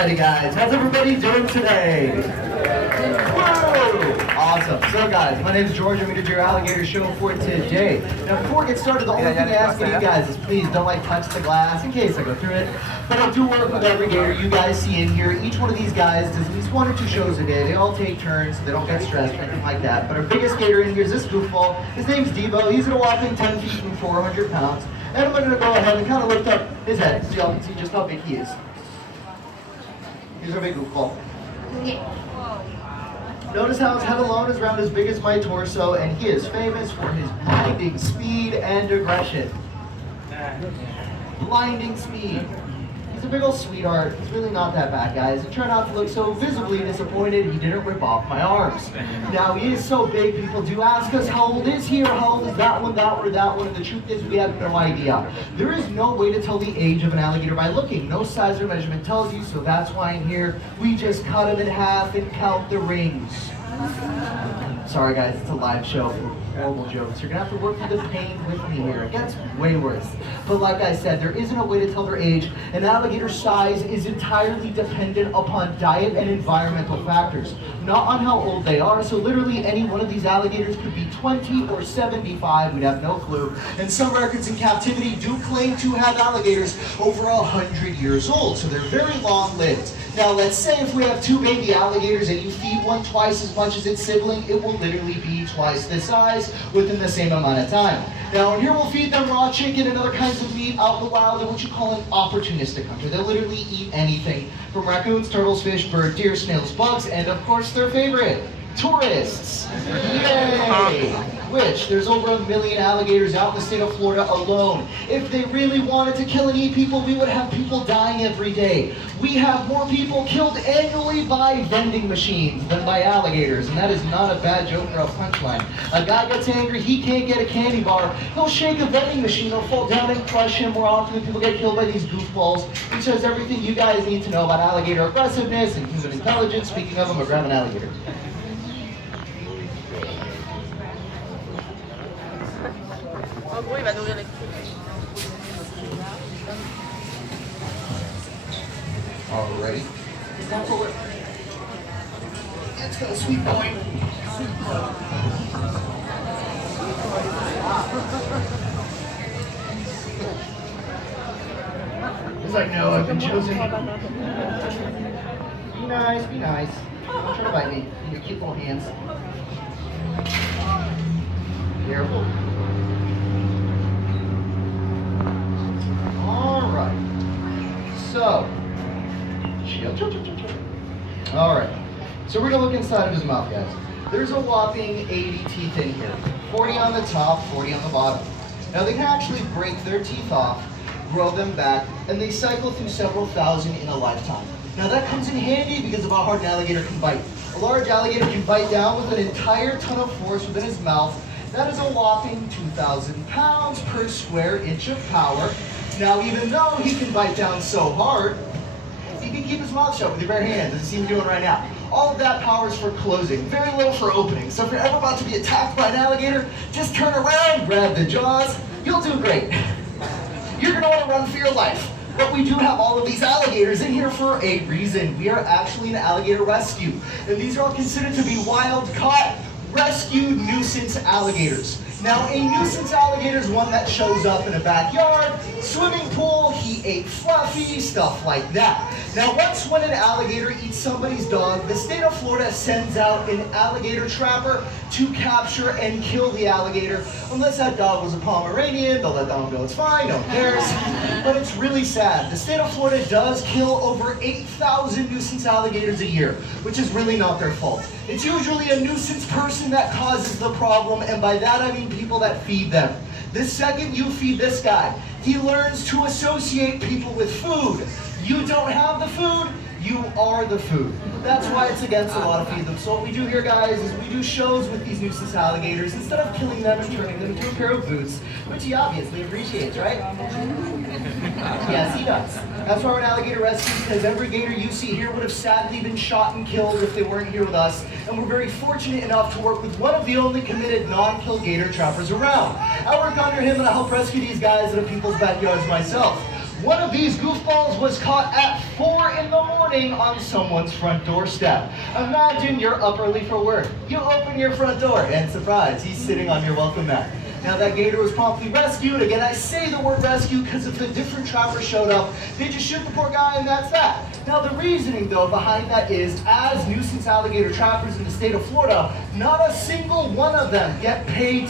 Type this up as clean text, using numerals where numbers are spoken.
Alrighty guys, how's everybody doing today? Woo! Awesome. So guys, my name is George. I'm going to do your Alligator Show for today. Now before we get started, the only thing I ask of you guys is please don't touch the glass in case I go through it. But I do work with every gator you guys see in here. Each one of these guys does at least 1 or 2 shows a day. They all take turns, so they don't get stressed or anything like that. But our biggest gator in here is this goofball. His name's Devo. He's at a whopping 10 feet and 400 pounds. And I'm going to go ahead and kind of lift up his head so y'all can see just how big he is. Here's our big goofball. Notice how his head alone is around as big as my torso, and he is famous for his blinding speed and aggression. Blinding speed. He's a big old sweetheart. He's really not that bad, guys. And try not to look so visibly disappointed he didn't rip off my arms. Now, he is so big, people do ask us, how old is he, or how old is that one, or that one? And the truth is, we have no idea. There is no way to tell the age of an alligator by looking. No size or measurement tells you, so that's why in here, we just cut him in half and count the rings. Sorry guys, it's a live show. Horrible jokes. You're gonna have to work through the pain with me here. It gets way worse. But like I said, there isn't a way to tell their age. An alligator's size is entirely dependent upon diet and environmental factors, not on how old they are. So literally any one of these alligators could be 20 or 75, we'd have no clue. And some records in captivity do claim to have alligators over 100 years old, so they're very long-lived. Now let's say if we have 2 baby alligators and you feed one twice as much as its sibling, it will literally be twice the size within the same amount of time. Now in here we'll feed them raw chicken and other kinds of meat out in the wild. They're what you call an opportunistic hunter. They'll literally eat anything from raccoons, turtles, fish, bird, deer, snails, bugs, and of course their favorite, tourists. Yay! Which, there's over 1 million alligators out in the state of Florida alone. If they really wanted to kill and eat people, we would have people dying every day. We have more people killed annually by vending machines than by alligators, and that is not a bad joke or a punchline. A guy gets angry, he can't get a candy bar, he'll shake a vending machine, he'll fall down and crush him. More often than people get killed by these goofballs, which says everything you guys need to know about alligator aggressiveness and human intelligence. Speaking of them, I'll grab an alligator. Il va nourrir les Alrighty. Let's go, sweet boy. He's like, no, I've been chosen. Be nice, be nice. Don't try to bite me. Your cute little hands. Careful. Alright. So, chill. Alright. So we're going to look inside of his mouth, guys. There's a whopping 80 teeth in here. 40 on the top, 40 on the bottom. Now they can actually break their teeth off, grow them back, and they cycle through several thousand in a lifetime. Now that comes in handy because of how hard an alligator can bite. A large alligator can bite down with an entire ton of force within his mouth. That is a whopping 2,000 pounds per square inch of power. Now, even though he can bite down so hard, he can keep his mouth shut with your bare hands, as you see him doing right now. All of that power is for closing, very little for opening. So if you're ever about to be attacked by an alligator, just turn around, grab the jaws, you'll do great. You're gonna wanna run for your life. But we do have all of these alligators in here for a reason. We are actually an alligator rescue. And these are all considered to be wild-caught, rescued nuisance alligators. Now, a nuisance alligator is one that shows up in a backyard, swimming pool, he ate Fluffy, stuff like that. Now, when an alligator eats somebody's dog, the state of Florida sends out an alligator trapper to capture and kill the alligator. Unless that dog was a Pomeranian, they'll let that one go, it's fine, no one cares. But it's really sad. The state of Florida does kill over 8,000 nuisance alligators a year, which is really not their fault. It's usually a nuisance person that causes the problem, and by that I mean people that feed them. The second you feed this guy, he learns to associate people with food. You don't have the food, you are the food. That's why it's against the law to feed them. So what we do here, guys, is we do shows with these nuisance alligators instead of killing them and turning them into a pair of boots, which he obviously appreciates, right? Yes, he does. That's why we're an alligator rescue, because every gator you see here would have sadly been shot and killed if they weren't here with us. And we're very fortunate enough to work with one of the only committed non-kill gator trappers around. I work under him and I help rescue these guys out of people's backyards myself. One of these goofballs was caught at 4 in the morning on someone's front doorstep. Imagine you're up early for work. You open your front door and surprise, he's sitting on your welcome mat. Now that gator was promptly rescued. Again, I say the word rescue because if the different trappers showed up, they just shoot the poor guy and that's that. Now the reasoning though behind that is, as nuisance alligator trappers in the state of Florida, not a single one of them get paid to